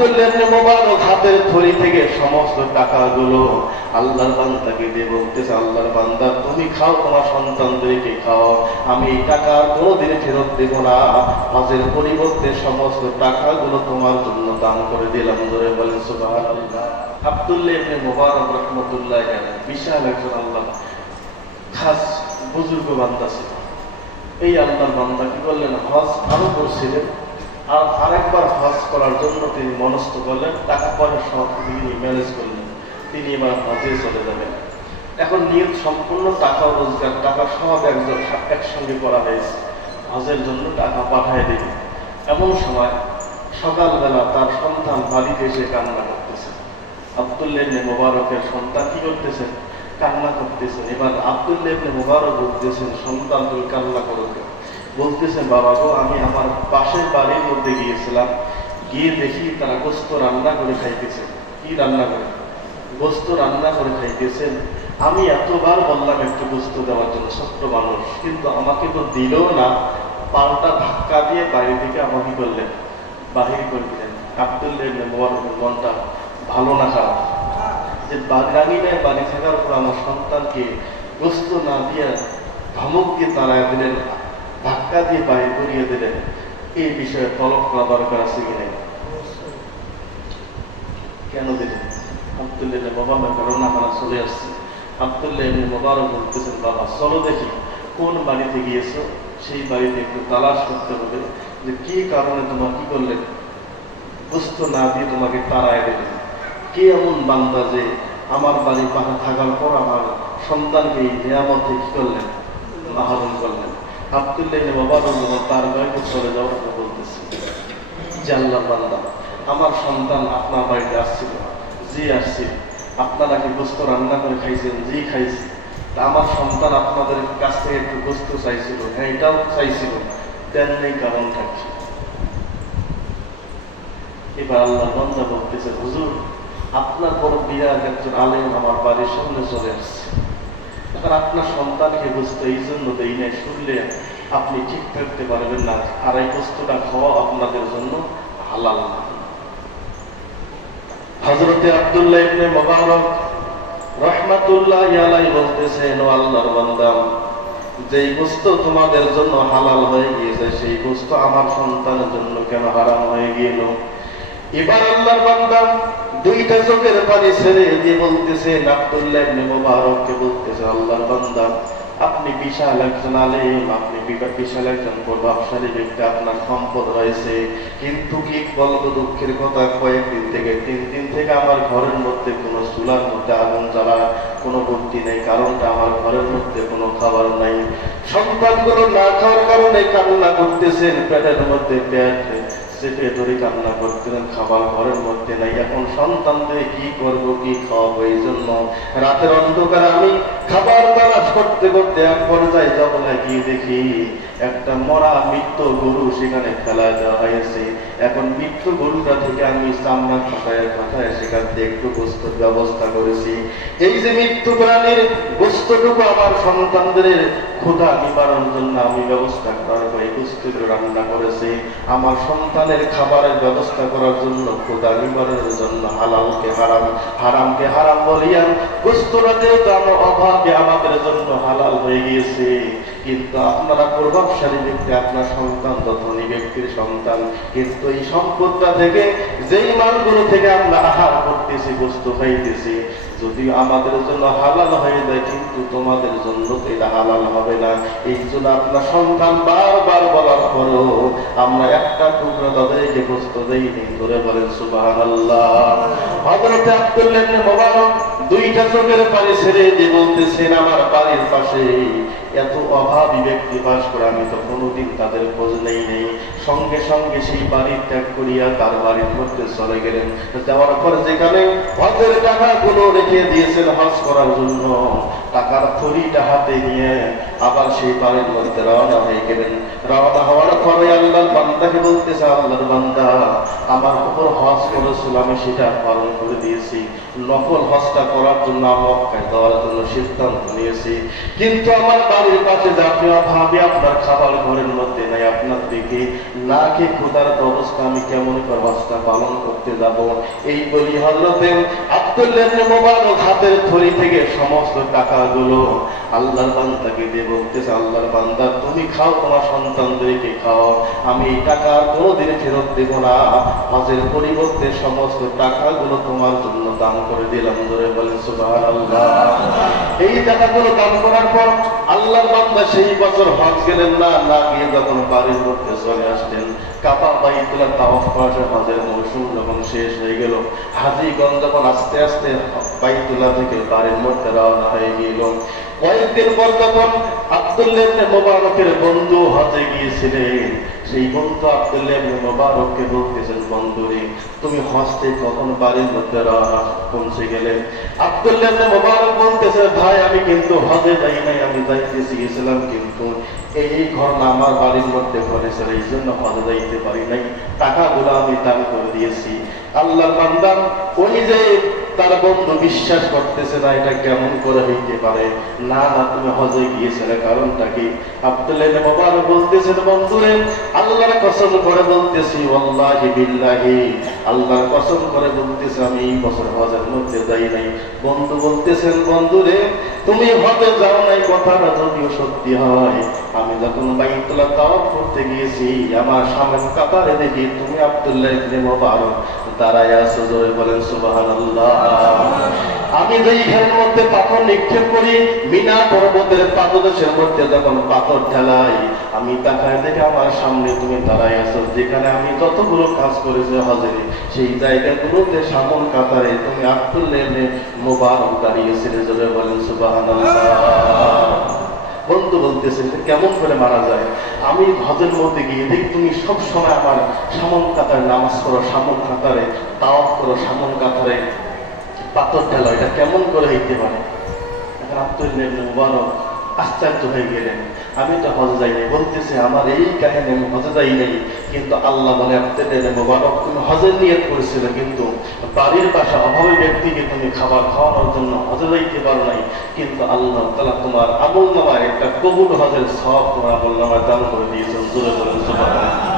আব্দুল্লাহ ইবনে মুবারক হাতের থলি থেকে সমস্ত টাকাগুলো আল্লাহর বান্দাকে দিয়ে বলতেছে, আল্লাহর বান্দা তুমি খাও, তোমার সন্তানদেরকে খাও, আমি এই টাকা কোনোদিন ফেরত দেব না, হজের পরিবর্তে সমস্ত টাকাগুলো তোমার জন্য দান করে দিলাম। ধরে বলেন সুবহানাল্লাহ। আব্দুল্লাহ ইবনে মুবারক রাহমাতুল্লাহ আলাইহি বিশাল একজন আল্লাহ খাস বুজুর্গ বান্দা ছিল। এই আল্লাহর বান্দা কি করলেন, হজ আরো করছিলেন, আর আরেকবার হজ করার জন্য তিনি মনস্থ করলেন, টাকা পয়সা সব তিনি ম্যানেজ করলেন, তিনি এবার হজে চলে যাবেন। এখন নিয়ত সম্পূর্ণ টাকা রোজগার, টাকা সব একসঙ্গে করা হয়েছে, হজের জন্য টাকা পাঠায় দেবে। এমন সময় সকালবেলা তার সন্তান বাড়িতে এসে কান্না করতেছে। আব্দুল্লাহ ইবনে মুবারকের সন্তান কি করতেছেন, কান্না করতেছেন। এবার আব্দুল্লাহ ইবনে মুবারক বলতেছেন, সন্তান তুমি কান্না করো কেন? বলতেছেন, বাবা গো, আমি আমার পাশের বাড়ির মধ্যে গিয়েছিলাম, গিয়ে দেখি তারা গোস্ত রান্না করে খাইতেছে। কি রান্না করে? গোস্ত রান্না করে খাইতেছেন। আমি এতবার বললাম একটু গোস্ত দেওয়ার জন্য, ছোট্ট মানুষ, কিন্তু আমাকে তো দিল না, পাল্টা ধাক্কা দিয়ে বাইরে থেকে আমাকে করলেন, বাহির করে দিলেন। আব্দুল্লাহ ইবনে মুবারকের মনটা ভালো না খারাপ, যে বাড়ি নেয়, বাড়ি থাকার পর আমার সন্তানকে গোস্ত না দিয়ে ধমক দিয়ে তাড়ায় দিলেন, ধাক্কা দিয়ে বাইরে করিয়ে দিলেন। এই বিষয়ে তলব করা দরকার আছে কি নেই? কেন দিলেন? আব্দুল্লাহ ইবনে মুবারক রান্নাখানা চলে আসছে। আব্দুল্লাহ ইবনে মুবারক বলতেছেন, বাবা চলো দেখি কোন বাড়িতে গিয়েছো, সেই বাড়িতে একটু তালাশ করতে হবে যে কি কারণে তোমার কি করলেন, গোস্ত না দিয়ে তোমাকে তাড়ায় দিলেন। কে এমন বান্দা যে আমার বাড়ি পাশে থাকার পর আমার সন্তানকে এই নিয়ামতে কি করলেন, মাহরুম করলেন। আব্দুল্লাহ ইবনে মুবারক তার বাড়িতে চলে যাওয়ার কথা বলতেছে যে আল্লাহর বান্দা, আমার সন্তান আপনার বাড়িতে আসছিল, জি আসছিল, আপনারা কি গোস্ত রান্না করে খাইছেন? জি খাইছি। আমার সন্তান আপনাদের কাছ থেকে একটু গোস্ত চাইছিল, হ্যাঁ এটাও চাইছিল, দেন নেই, কারণ থাকছে। এবার আল্লাহর বান্দা বলতেছে, হুজুর আপনার বড় বিরাট একজন আলেম আমার বাড়ির সামনে চলে আসছে, এখন আপনার সন্তানকে গোস্ত এই জন্য দেই নাই, শুনলে আপনি ঠিক থাকতে পারবেন না, আর এই গোস্তটা খাওয়া আপনাদের জন্য হালাল না। হযরতে আব্দুল্লাহ ইবনে মুবারক রাহমাতুল্লাহি আলাইহি বলতেছেন, ও আল্লাহর বান্দা, যেই গোস্ত তোমাদের জন্য হালাল হয়ে গিয়েছে সেই গোস্ত আমার সন্তানের জন্য কেন হারাম হয়ে গেল? এবার আল্লাহর বান্দা দুইটা চোখের পানি ছেড়ে দিয়ে বলতেছে, আব্দুল্লাহ ইবনে মুবারককে বলতেছে, আল্লাহর বান্দা আপনি বিশাল একজন আলেম, আপনি বিশাল একজন প্রভাবশালী ব্যক্তি, আপনার সম্পদ রয়েছে, কিন্তু কি বলবো দুঃখের কথা, কয়েকদিন থেকে 3 দিন থেকে আমার ঘরের মধ্যে কোনো চুলার মধ্যে আগুন জ্বালা কোনো বুদ্ধি নেই, কারণটা আমার ঘরের মধ্যে কোনো খাবার নাই, সন্তানগুলো না খাওয়ার কারণে কান্না করতেছেন, পেটের মধ্যে পেট চেপে ধরে কান্না করতেন, খাবার ঘরের মধ্যে নাই, এখন সন্তানদের কি করব, কি খাওয়াবো? এই জন্য রাতের অন্ধকারে আমি খাবার তালাশ করতে করতে এক পর্যায়ে যাব না, গিয়ে দেখি একটা মরা মৃত্যু গরু সেখানে ফেলা দেওয়া হয়েছে। এখন মৃত্যু গরুটা থেকে আমি চামড়া খাটায় সেখান থেকে একটু গোস্তের ব্যবস্থা করেছি। এই যে মৃত্যু প্রাণীর গোস্তটুকু আমার সন্তানদের ক্ষুধা নিবারণ জন্য আমি ব্যবস্থা করার এই গোস্তগুলো রান্না করেছি, আমার সন্তানের খাবারের ব্যবস্থা করার জন্য, ক্ষুধা নিবারণের জন্য হালালকে হারাম, হারামকে হারাম বলিয়া গোস্তটা যেহেতু আমার অভাবে আমাদের জন্য হালাল হয়ে গিয়েছে, কিন্তু আপনারা প্রভাবশালী ব্যক্তি, আপনার সন্তান তো ধনী ব্যক্তির সন্তান, কিন্তু এই সম্পদটা থেকে যেই মালগুলো থেকে আমরা আহার করতেছি, গোস্ত খাইতেছি, যদি আমাদের জন্য হালাল হয়ে যায়, কিন্তু তোমাদের জন্য তো এটা হালাল হবে না। এই জন্য আপনার সন্তান বারবার বলার পরও আমরা একটা টুকরা তাদেরকে গোস্ত দেইনি। ধরে বলেন সুবহানাল্লাহ। হযরতে আব্দুল্লাহ ইবনে মুবারক দুইটা চোখের পানি ছেড়ে দিয়ে বলতেছেন, আমার বাড়ির পাশে এত অভাবী ব্যক্তি বাস করে, আমি তো কোনোদিন তাদের খোঁজ নেই। সঙ্গে সঙ্গে সেই বাড়ি ত্যাগ করিয়া তার বাড়ির মধ্যে চলে গেলেন। যাওয়ার পর যেখানে হজের টাকাগুলো রেখে দিয়েছেন হজ করার জন্য, টাকার থলিটা হাতে নিয়ে আবার সেই বাড়ির মধ্যে রওনা হয়ে গেলেন। রওনা হওয়ার পরে আল্লাহর বান্দাকে বলতেছে, আল্লাহর বান্দা আমার উপর হজ করেছিল, আমি সেটা পালন করে দিয়েছি। নফল হজটা করার জন্য মক্কায় যাওয়ার জন্য সিদ্ধান্ত নিয়েছি, কিন্তু আমার বাড়ির পাশে জাতীয় ভাবে আপনার খাবার ঘরের মধ্যে নাই, আপনার দিকে না খেয়ে ক্ষুধার অবস্থা আমি কেমন করে হজটা পালন করতে যাব? এই বলি হযরতে আব্দুল্লাহ ইবনে মুবারক হাতের থলি থেকে সমস্ত টাকাগুলো আল্লাহর বান্দাকে দিয়ে বলতেছে, আল্লাহর বান্দা তুমি খাও, তোমার সন্তানদেরকে খাও, আমি এই টাকা কোনোদিন ফেরত দেব না, হজের পরিবর্তে সমস্ত টাকাগুলো তোমার জন্য দান করে দিলাম। ধরে বলেন সুবহানাল্লাহ। এই টাকাগুলো দান করার পর আল্লাহর বান্দা সেই বছর হজ গেলেন না, না গিয়ে যখন বাড়ির মধ্যে চলে আসলেন, কাবা বাইতুল্লাহ তাওয়াফ করার হজের মৌসুম যখন শেষ হয়ে গেল, হাজীগণ যখন আস্তে আস্তে বাইতুল্লাহ থেকে বাড়ির মধ্যে রওনা হয়ে গেল, কয়েকদিন পর যখন আব্দুল্লাহ ইবনে মুবারকের বন্ধু হজে গিয়েছিলেন, সেই বন্ধু আব্দুল্লাহ ইবনে মুবারককে বলতেছেন, বন্ধুরে তুমি হজ থেকে কখন বাড়ির মধ্যে রওনা পৌঁছে গেলেন? আব্দুল্লাহ ইবনে মুবারক বলতেছে, ভাই আমি কিন্তু হজে যাই নাই, আমি যাইতেছি গেছিলাম, কিন্তু এই ঘটনা আমার বাড়ির মধ্যে ঘটেছে, এই জন্য হজে যাইতে পারি নাই, টাকাগুলো আমি দান করে দিয়েছি। আল্লাহর বান্দা ওই যে তার বন্ধু বিশ্বাস করতেছে না, এটা কেমন করে হইতে পারে, না না তুমি হজে গিয়েছিলে, কারণটা কি? আব্দুল্লাহ ইবনে মুবারক বলতেছেন, বন্ধুরে আল্লাহর কসম করে বলতেছি, ওয়াল্লাহি বিল্লাহি আল্লাহর কসম করে বলতেছি আমি এই বছর হজের মধ্যে যাই নাই। বন্ধু বলতেছেন, বন্ধুরে তুমি হজে যাও নাই, কথাটা যদিও সত্যি হয়, আমি যখন বাইতুল্লাহ তাওয়াফ করতে গিয়েছি আমার সামনে কাতারে দেখি তুমি আব্দুল্লাহ ইবনে মুবারক দাঁড়ায় আছো। জোরে বলেন সুবহানাল্লাহ। আমি যেই ঘরের মধ্যে পাথর নিক্ষেপ করি, মিনা পর্বতের পাদদেশের মধ্যে যখন পাথর ঢালাই, আমি তাকায় দেখে আমার সামনে তুমি দাঁড়ায় আছো, যেখানে আমি যতগুলো কাজ করেছি হজরে, সেই জায়গাগুলোতে সামন কাতারে তুমি আব্দুল্লাহ ইবনে মুবারক দাঁড়িয়েছিলে। জোরে বলেন সুবহানাল্লাহ। বন্ধু বলতেছে, কেমন করে মারা যায়? আমি হজের মধ্যে গিয়ে দেখি তুমি সব সময় আমার সামন কাতারে নামাজ করো, সামন কাতারে তাওয়াফ করো, সামন কাতারে পাথর ঢালো, এটা কেমন করে হইতে পারে? আব্দুল্লাহ ইবনে মুবারক আশ্চর্য হয়ে গেলেন, আমি তো হজে যাই নাই। বলতেছে, আমার এই কাহিনী আমি হজে যাই নাই, কিন্তু আল্লাহ বলে আব্দুল্লাহ ইবনে মুবারক তুমি হজের নিয়ত করেছিলে, কিন্তু বাড়ির পাশে অভাবী ব্যক্তিকে তুমি খাবার খাওয়ানোর জন্য হজে যাইতে পারো নাই, কিন্তু আল্লাহ তাআলা তোমার আমলনামায় একটা কবুল হজের সওয়াব তোমার আমলনামায় দান করে দিয়েছেন। জোরে বলেন সুবহানাল্লাহ।